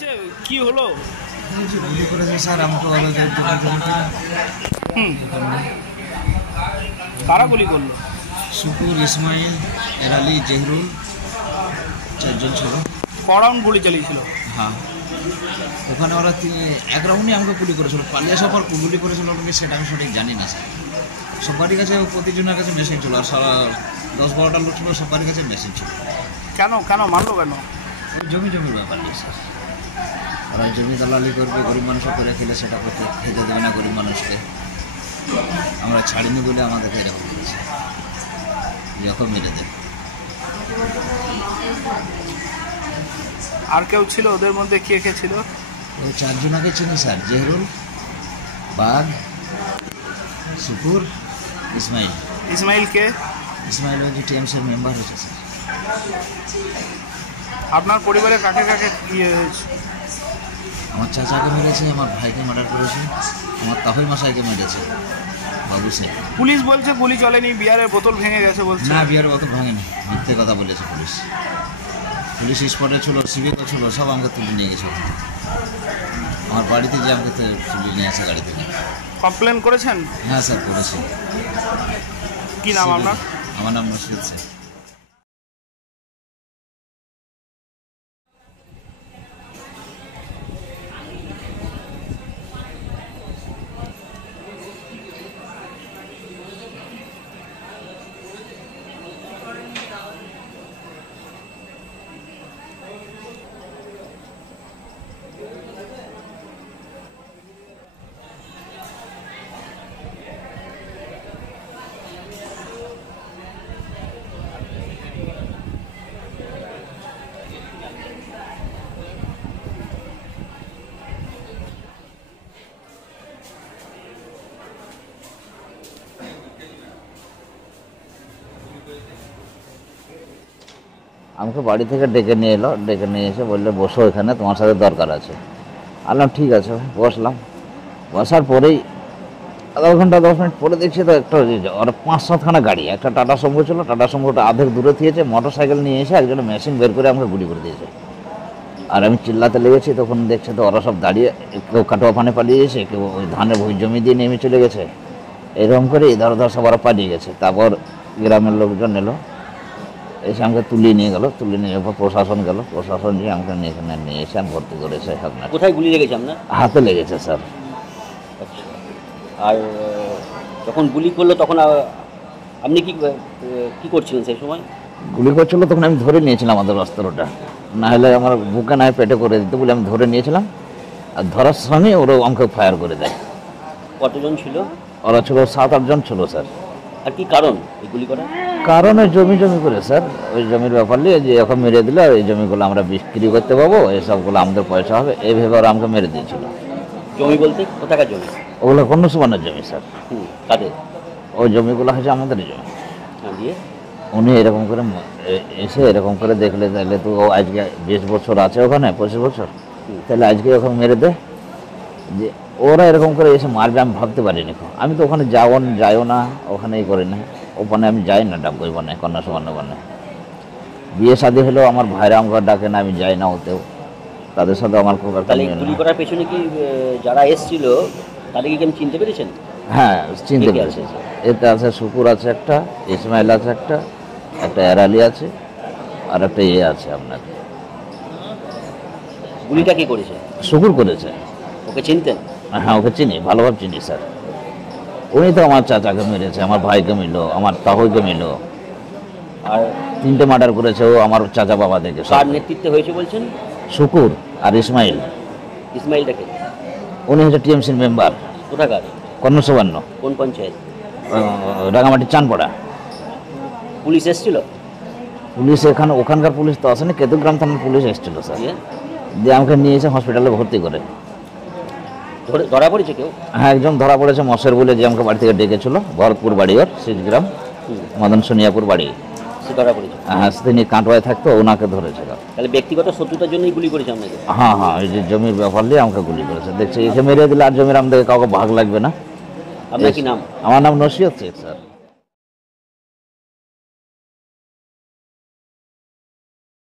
হয়েছে? কি হলো? গুলি করেছে স্যার, আমি তো কারা গুলি করলো? শুকুর, ইসমাইল, এরালি, জেহরুল, 4 জন ছিল। ক রাউন্ড গুলি চালিয়েছিল? হ্যাঁ, ওখানে ওরা এক রাউন্ডে আমাকে গুলি করেছিল। পালিয়ে আসার পর গুলি করেছিল ওকে সেটা আমি সঠিক জানি না স্যার। সবারই কাছে, প্রতিজনের কাছে মেশিন ছিল, আর সারা 10-12টা লোক ছিল, সবারই কাছে মেশিন ছিল। কেন মারলো কেন? জমির ব্যাপার নেই স্যার। ওরা জমি দালালি করবে, গরিব মানুষও করে খেলে সেটা করতে খেতে দেবে না গরিব মানুষকে। আমরা ছাড়িনি বলে আমাদেরকে এরকম করেছে, যখন মেরে দেবে। আর কেউ ছিল ওদের মধ্যে? কে ছিল? ওই 4 জনকে চিনি স্যার, জেহরুল, বাঘ, শুকুর, ইসমাইল। ইসমাইল কে? ইসমাইল ওই যে টিএমসির মেম্বার হয়েছে স্যার। আপনার পরিবারে কাকে কাকে ইয়ে হয়েছে? আমার চাচাকে মেরেছে, আমার ভাইকে মার্ডার করেছে, আমার তাহই মশাইকে মেরেছে, বাবু সিং। পুলিশ বলছে গুলি চলেনি, বিয়ারের বোতল ভেঙে গেছে বলছে। না, বিয়ারের বোতল ভাঙেনি, মিথ্যে কথা বলেছে পুলিশ। পুলিশ স্পটে ছিল, সিভিকও ছিল, সব আমাকে তুলে নিয়ে গেছে। আমার বাড়িতে যে আমাকে তুলে নিয়ে আসে গাড়ি থেকে। কমপ্লেন করেছেন? হ্যাঁ স্যার, করেছি। কি নাম আপনার? আমার নাম রশিদ স্যার। আমাকে বাড়ি থেকে ডেকে নিয়ে এলো, ডেকে নিয়ে এসে বললে বসো এখানে, তোমার সাথে দরকার আছে। আনলাম ঠিক আছে, বসলাম। বসার পরেই আধা ঘন্টা 10 মিনিট পরে দেখছি তো একটা ওরা 5-7খানা গাড়ি, একটা টাটা সুমো ছিল, টাটা সুমোটা আধেক দূরে থিয়েছে, মোটর সাইকেল নিয়ে এসে একজন মেশিন বের করে আমাকে গুলি করে দিয়েছে। আর আমি চিল্লাতে লেগেছি, তখন দেখছে তো ওরা সব দাঁড়িয়ে, কেউ কাটোয়া পানে পালিয়ে গেছে, কেউ ওই ধানের ভুই জমি দিয়ে নেমে চলে গেছে। এরকম করে ইধার উধার সব ওরা পালিয়ে গেছে। তারপর গ্রামের লোকজন এলো, এসে আমাকে তুলিয়ে নিয়ে গেল, তুলে নিয়ে যাওয়ার পর প্রশাসন গেল, প্রশাসন দিয়ে আমাকে এখানে নিয়ে এসে আমি ভর্তি করেছে। আপনার কোথায় গুলি লেগেছে আপনার? হাতে লেগেছে স্যার। আচ্ছা, আর যখন গুলি করলো তখন আপনি কি করছিলেন সেই সময়? গুলি করছিল তখন আমি ধরে নিয়েছিলাম আমাদের অস্ত্রটা, না হলে আমার বুকে না পেটে করে দিতে বলে আমি ধরে নিয়েছিলাম। আর ধরার সঙ্গে ওরা আমাকে ফায়ার করে দেয়। কতজন ছিল? ওরা ছিল 7-8 জন ছিল স্যার। আর কি কারণ এই গুলি করা? কারণ ওই জমি করে স্যার, ওই জমির ব্যাপার নিয়ে যে এখন মেরে দিলে এই জমিগুলো আমরা বিক্রি করতে পাবো, এসবগুলো আমাদের পয়সা হবে, এই ভেবে ওরা আমাকে মেরে দিয়েছিল। জমি বলতে কোথাকার জমি? ওগুলো কোনো সুবর্ণের জমি স্যার। কাদের? ওই জমিগুলো হচ্ছে আমাদের জমি। দিয়ে উনি এরকম করে এসে এরকম করে দেখলে, তাহলে তো ও আজকে 20 বছর আছে ওখানে, 25 বছর, তাহলে আজকে ওখানে মেরে দে। যে ওরা এরকম করে এসে মারবে আমি ভাবতে পারিনি। আমি তো ওখানে যাইও না, ওখানেই করি না, ওখানে আমি যাই না, ডাকবই বনে, কন্যা সুবর্ণ বনে। বিয়ে শাদী হলেও আমার ভাইরা আমাকে ডাকে না, আমি যাই না ওতেও, তাদের সাথে আমার খুব একটা। গুলি করার পেছনে কি যারা এসেছিল তাদেরকে কি চিনতে পেরেছেন? হ্যাঁ, চিনতে পেরেছি। এতে আছে শুকুর আছে একটা, ইসমাইল আছে একটা এরালি আছে, আর একটা আছে আপনার। গুলিটা কি করেছে? শুকুর করেছে। ওকে চিনতেন? হ্যাঁ, ওকে চিনি, ভালোভাবে চিনি স্যার। উনি তো আমার চাচাকে মেরেছে, আমার ভাইকে মিলল, আমার তাহইকে মিলল, আর 3টে মার্ডার করেছে ও আমার চাচা বাবা দেখে। কার নেতৃত্বে হয়েছে বলছেন? শুকুর আর ইসমাইল। ইসমাইলটাকে? উনি হচ্ছে টিএমসির মেম্বার। কোথাকার? কন্যা সুবর্ণ। কোন পঞ্চায়েত? রাঙামাটি চানপাড়া। পুলিশ এসেছিল? পুলিশ ওখানকার পুলিশ তো আসেনি, কেতুগ্রাম থানার পুলিশ এসেছিল স্যার। দিয়ে আমাকে নিয়ে এসে হসপিটালে ভর্তি করে। ধরা পড়েছে কেউ? হ্যাঁ, একজন ধরা পড়েছে, মশের বলে, যে আমাকে বাড়ি থেকে ডেকেছিল, ভরতপুর বাড়ি, ওর শিশগ্রাম, মদন সোনিয়াপুর বাড়ি। সে ধরা পড়েছে? হ্যাঁ, তিনি কাটোয়ায় থাকতো, ওনাকে ধরেছিল। তাহলে ব্যক্তিগত শত্রুতার জন্যই গুলি করেছে আপনাকে? হ্যাঁ, এই যে জমির ব্যাপার নিয়ে আমাকে গুলি করেছে। দেখছি একে মেরে দিলে আর জমির আমাদের কাউকে ভাগ লাগবে না। আপনার কি নাম? আমার নাম নসিহত শেখ স্যার।